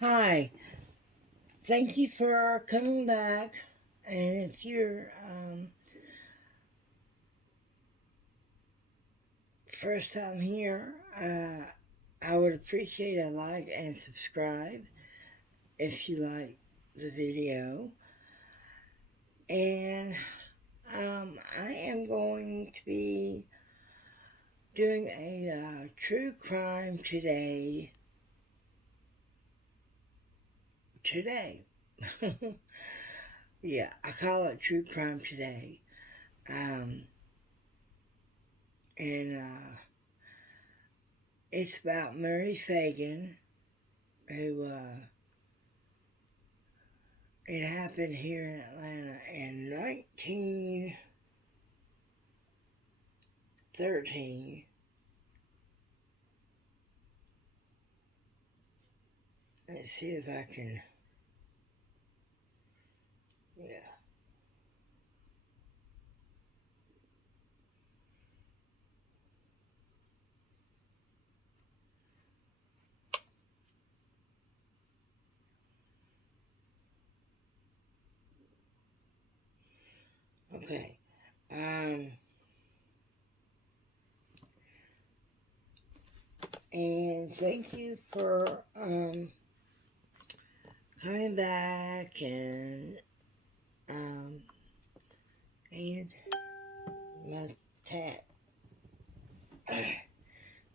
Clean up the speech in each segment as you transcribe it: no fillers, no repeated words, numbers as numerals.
Hi, thank you for coming back. And if you're first time here, I would appreciate a like and subscribe if you like the video. And I am going to be doing a true crime today. Today. Yeah, I call it true crime today. Um, and it's about Mary Phagan, who it happened here in Atlanta in 1913. Let's see if I can, yeah. Okay. Um, and thank you for coming back um, and my tap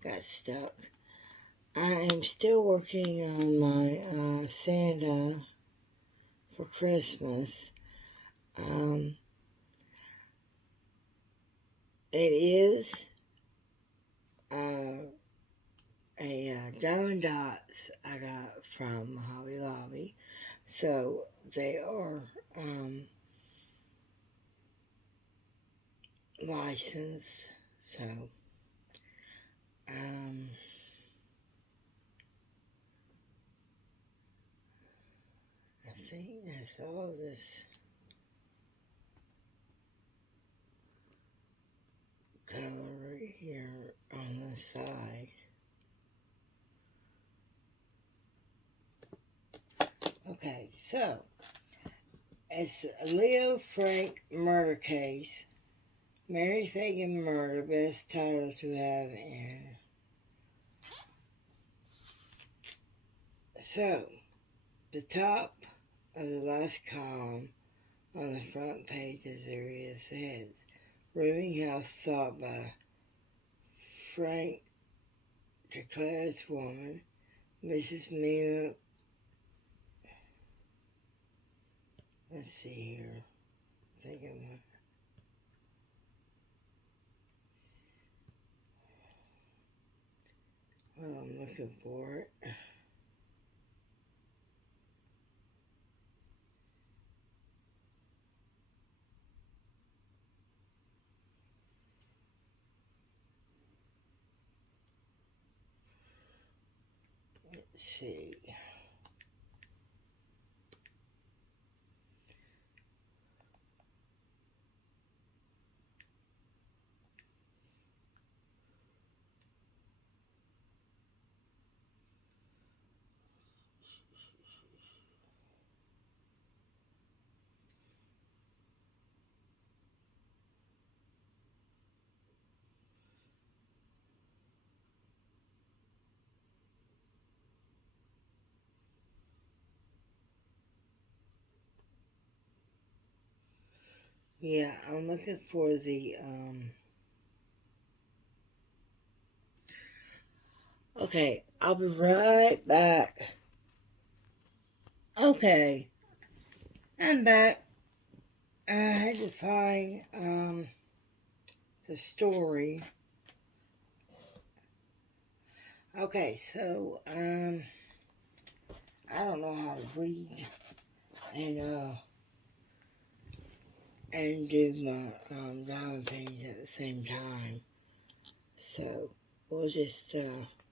got stuck. I am still working on my Santa for Christmas. Um, it is uh, a Diamond Dots I got from Hobby Lobby. So they are licensed. So um, I think that's all this color right here on the side. Okay, so it's a Leo Frank murder case. Mary Phagan murder, best title to have in. So, the top of the last column on the front page as area says, rooming house sought by Frank declares woman, Mrs. Mila. Let's see here. I think I'm looking for it. Let's see. Yeah, I'm looking for the okay, I'll be right back. Okay, I'm back. I had to find the story. Okay, so I don't know how to read and uh and do my diamond paintings at the same time. So we'll just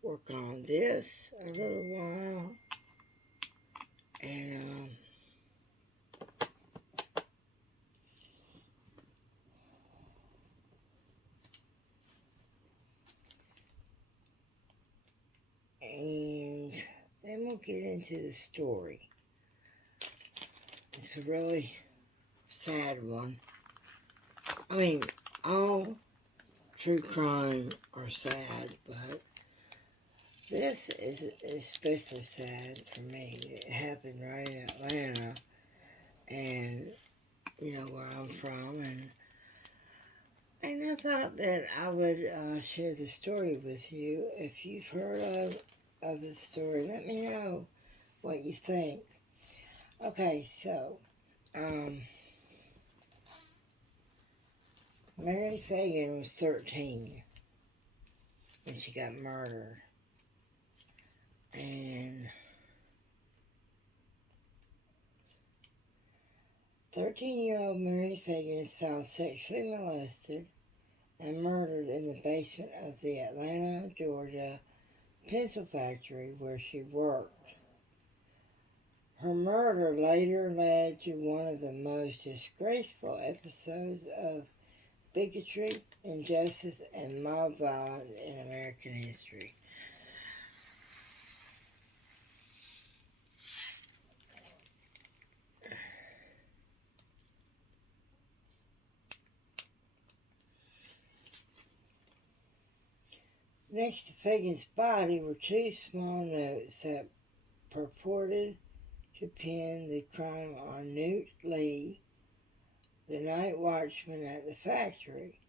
work on this a little while and and then we'll get into the story. It's a really sad one. I mean, all true crime are sad, but this is especially sad for me. It happened right in Atlanta, and where I'm from, and I thought that I would share the story with you. If you've heard of the story, let me know what you think. Okay, so Mary Phagan was 13 when she got murdered, and 13-year-old Mary Phagan is found sexually molested and murdered in the basement of the Atlanta, Georgia pencil factory where she worked. Her murder later led to one of the most disgraceful episodes of bigotry, injustice, and mob violence in American history. Next to Phagan's body were two small notes that purported to pin the crime on Newt Lee, the night watchman at the factory.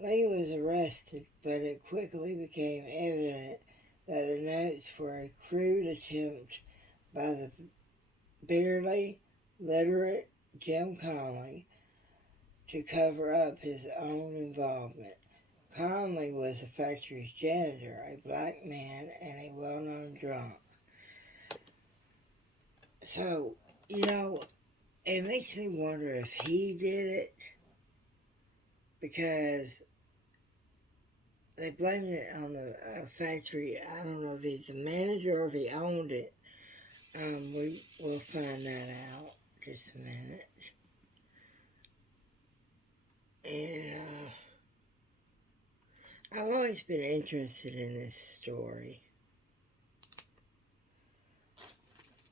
Lee was arrested, but it quickly became evident that the notes were a crude attempt by the barely literate Jim Conley to cover up his own involvement. Conley was the factory's janitor, a black man, and a well-known drunk. So, it makes me wonder if he did it, because they blamed it on the factory. I don't know if he's the manager or if he owned it. We'll find that out in just a minute. And I've always been interested in this story.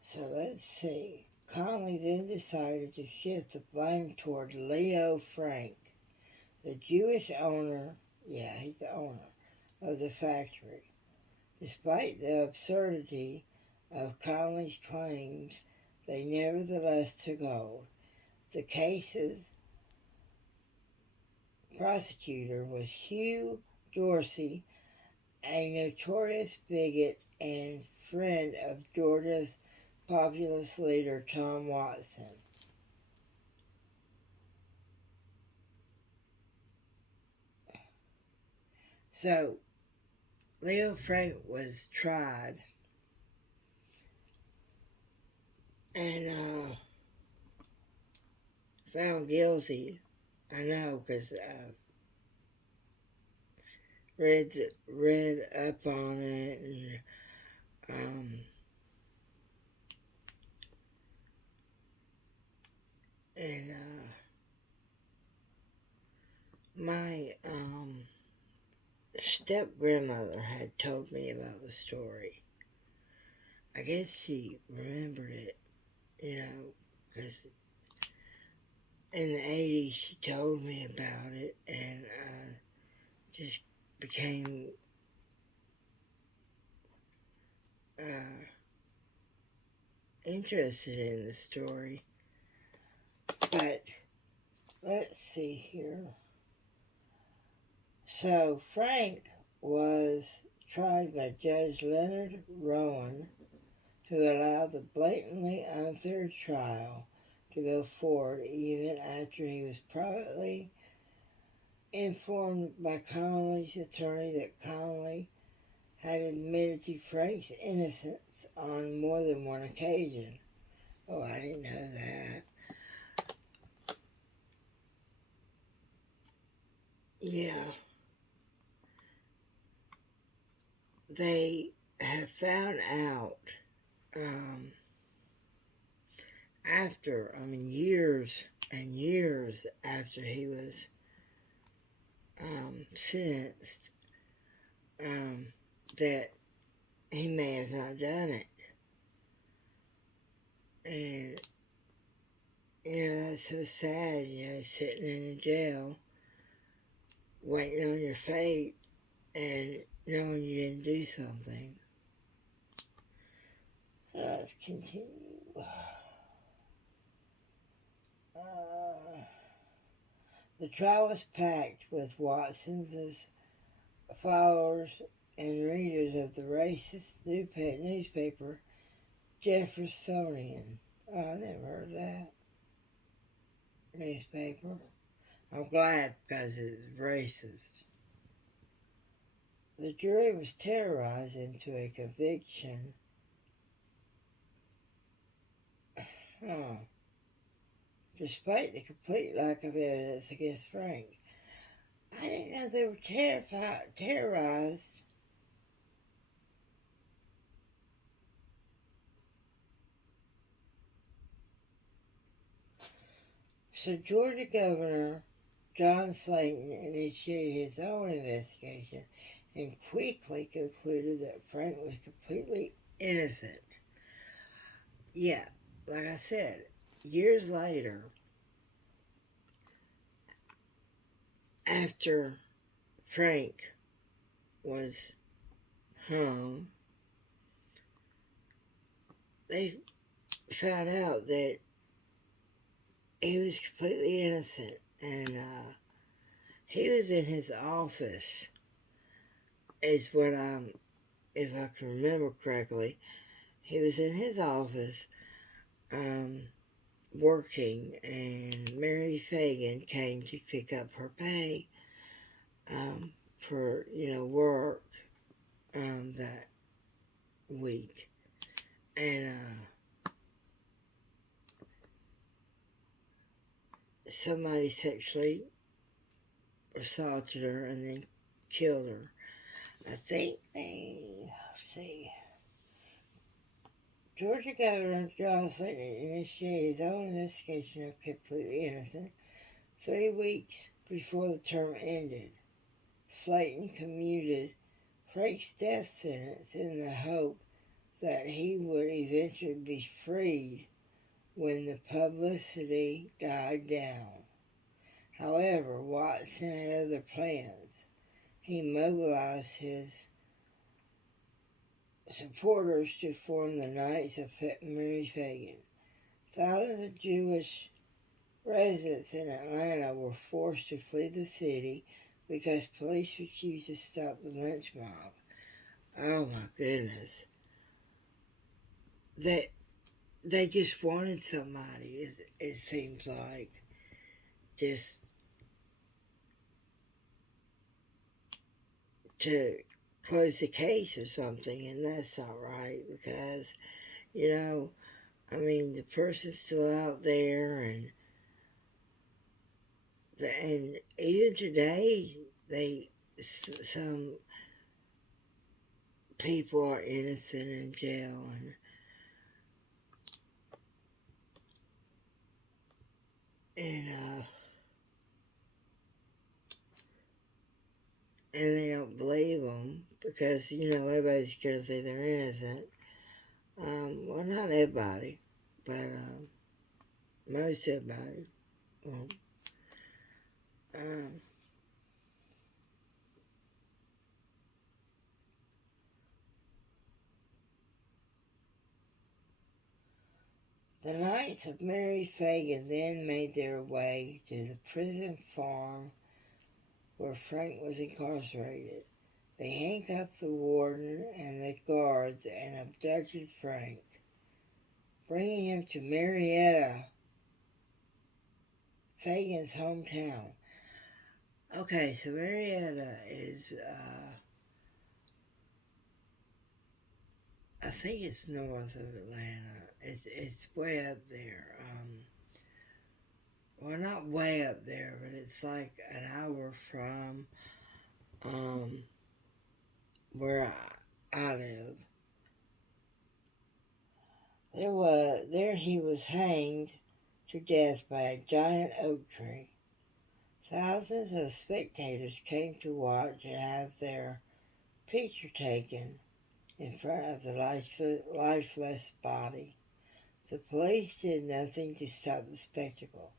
So let's see. Conley then decided to shift the blame toward Leo Frank, the Jewish owner, he's the owner of the factory. Despite the absurdity of Conley's claims, they nevertheless took hold. The case's prosecutor was Hugh Dorsey, a notorious bigot and friend of Georgia's populist leader Tom Watson. So, Leo Frank was tried and found guilty. I know, because I read up on it, and my step-grandmother had told me about the story. I guess she remembered it, because in the 80s she told me about it, and just became interested in the story. But let's see here. So Frank was tried by Judge Leonard Rowan, who allowed the blatantly unfair trial to go forward even after he was privately informed by Conley's attorney that Conley had admitted to Frank's innocence on more than one occasion. Oh, I didn't know that. Yeah. They have found out years and years after he was sentenced, that he may have not done it. And, that's so sad, sitting in a jail, waiting on your fate, and knowing you didn't do something. So let's continue. The trial was packed with Watson's followers and readers of the racist newspaper Jeffersonian. Oh, I never heard of that newspaper. I'm glad because it's racist. The jury was terrorized into a conviction. Despite the complete lack of evidence against Frank. I didn't know they were terrorized. So Georgia Governor John Slayton initiated his own investigation and quickly concluded that Frank was completely innocent. Yeah, like I said, years later, after Frank was hung, they found out that he was completely innocent, and he was in his office, is what if I can remember correctly, he was in his office working, and Mary Phagan came to pick up her pay for, work that week. And somebody sexually assaulted her and then killed her. I think Georgia Governor John Slayton initiated his own investigation of completely innocent 3 weeks before the term ended. Slayton commuted Frank's death sentence in the hope that he would eventually be freed when the publicity died down. However, Watson had other plans. He mobilized his supporters to form the Knights of Mary Phagan. Thousands of Jewish residents in Atlanta were forced to flee the city because police refused to stop the lynch mob. Oh my goodness. They just wanted somebody, it seems like, just to close the case or something, and that's not right because, the person's still out there, and even today, some people are innocent in jail, and they don't believe them because, everybody's going to say they're innocent. Well, not everybody, but most everybody. Well, the Knights of Mary Phagan then made their way to the prison farm where Frank was incarcerated. They handcuffed the warden and the guards and abducted Frank, bringing him to Marietta, Phagan's hometown. Okay, so Marietta is, I think it's north of Atlanta. It's way up there. Well, not way up there, but it's like an hour from where I live. There he was hanged to death by a giant oak tree. Thousands of spectators came to watch and have their picture taken in front of the lifeless body. The police did nothing to stop the spectacle.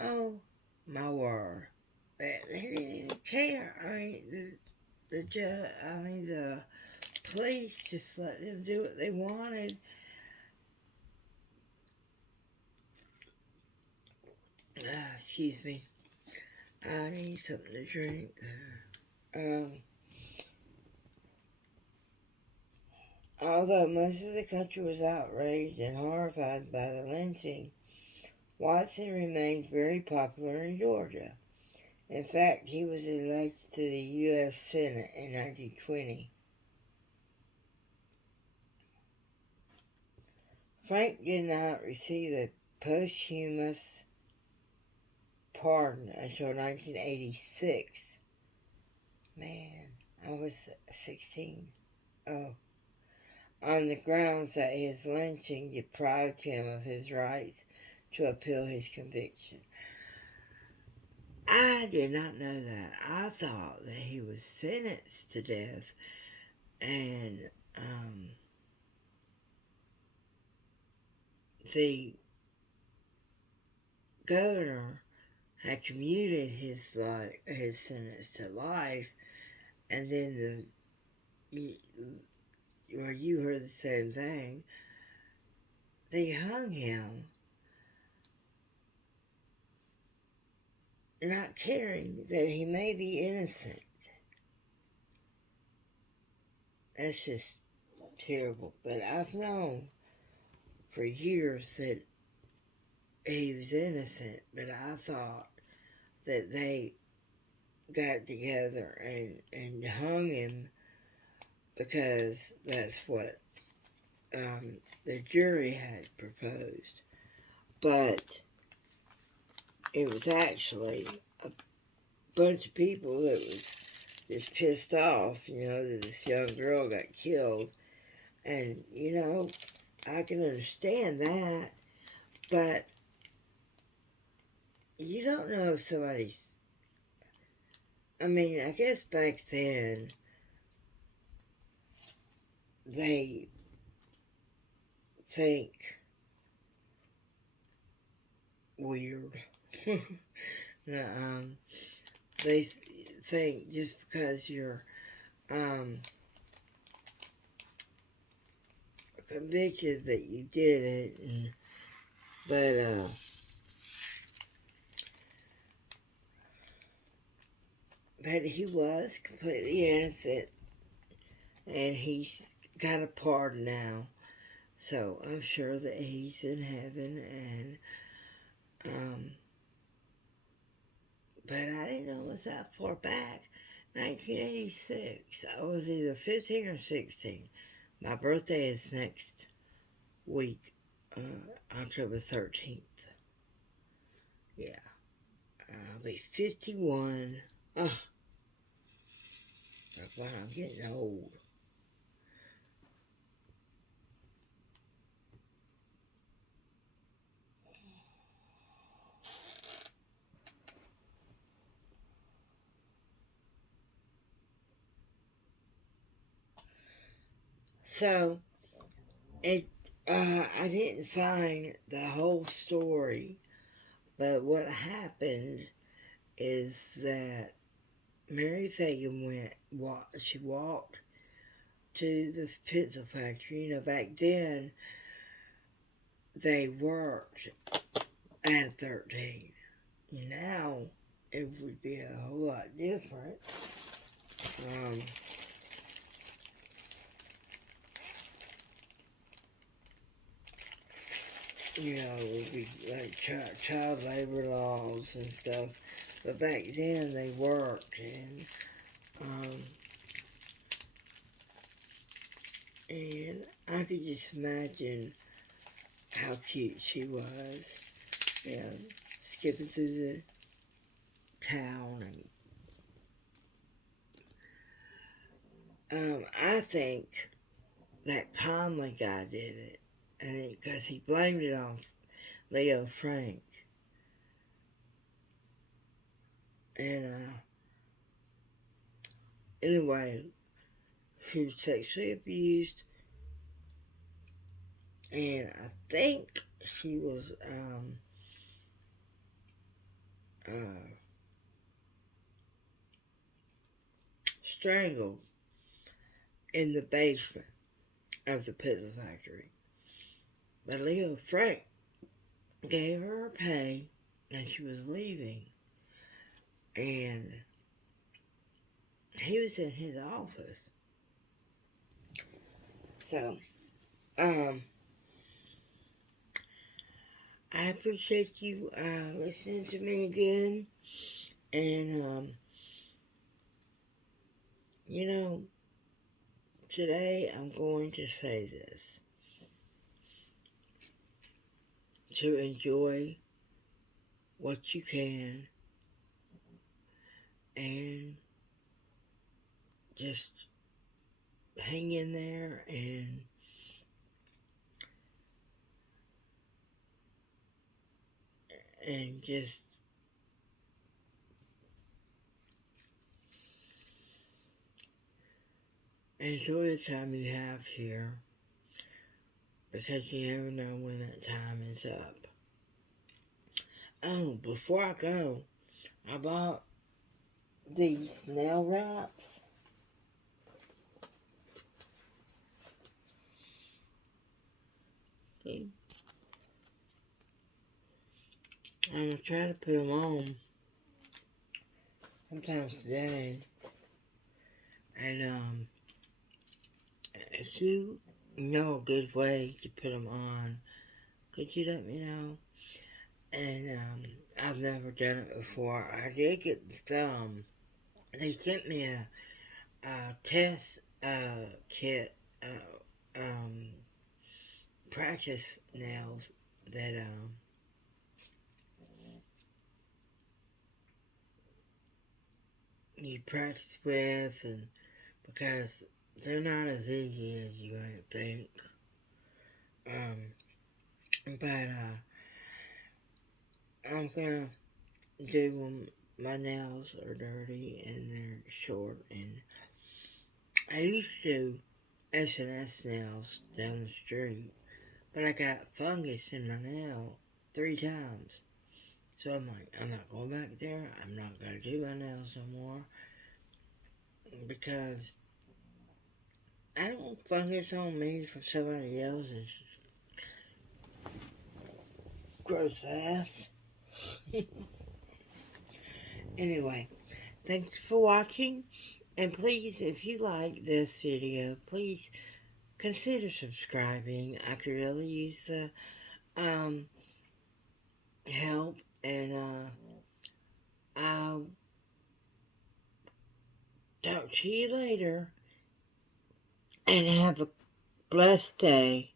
Oh, my word. They didn't even care. I mean, the police just let them do what they wanted. Excuse me. I need something to drink. Although most of the country was outraged and horrified by the lynching, Watson remains very popular in Georgia. In fact, he was elected to the U.S. Senate in 1920. Frank did not receive a posthumous pardon until 1986. Man, I was 16. Oh. On the grounds that his lynching deprived him of his rights to appeal his conviction. I did not know that. I thought that he was sentenced to death, and the governor had commuted his sentence to life, and then you heard the same thing. They hung him, not caring that he may be innocent. That's just terrible. But I've known for years that he was innocent, but I thought that they got together and hung him because that's what the jury had proposed. But it was actually a bunch of people that was just pissed off, that this young girl got killed. And, I can understand that, but you don't know if somebody's... I mean, I guess back then, they think weird. They think just because you're convicted that you did it, but he was completely innocent, and he's got a pardon now, so I'm sure that he's in heaven, and but I didn't know it was that far back. 1986. I was either 15 or 16. My birthday is next week, October 13th. Yeah. I'll be 51. Wow, I'm getting old. So, I didn't find the whole story, but what happened is that Mary Phagan she walked to the pencil factory. Back then, they worked at 13. Now, it would be a whole lot different. It would be like child labor laws and stuff. But back then they worked, and I could just imagine how cute she was, skipping through the town. And I think that Conley guy did it, and because he blamed it on Leo Frank. And anyway, he was sexually abused and I think she was strangled in the basement of the pizza factory. But Leo Frank gave her her pay and she was leaving. And he was in his office. So, I appreciate you listening to me again. And, today I'm going to say this. To enjoy what you can and just hang in there and just enjoy the time you have here, because you never know when that time is up. Oh, before I go, I bought these nail wraps. See? I'm going to try to put them on sometimes today. And, if you know a good way to put them on, could you let me know? And, I've never done it before. I did get the thumb. They sent me a test kit, practice nails that you practice with, and because they're not as easy as you might think. But I'm gonna do them. My nails are dirty and they're short, and I used to do S&S nails down the street, but I got fungus in my nail 3 times. So I'm like, I'm not going back there. I'm not going to do my nails no more. Because I don't want fungus on me from somebody else's gross ass. Anyway, thanks for watching. And please, if you like this video, please consider subscribing. I could really use the help. And I'll talk to you later. And have a blessed day.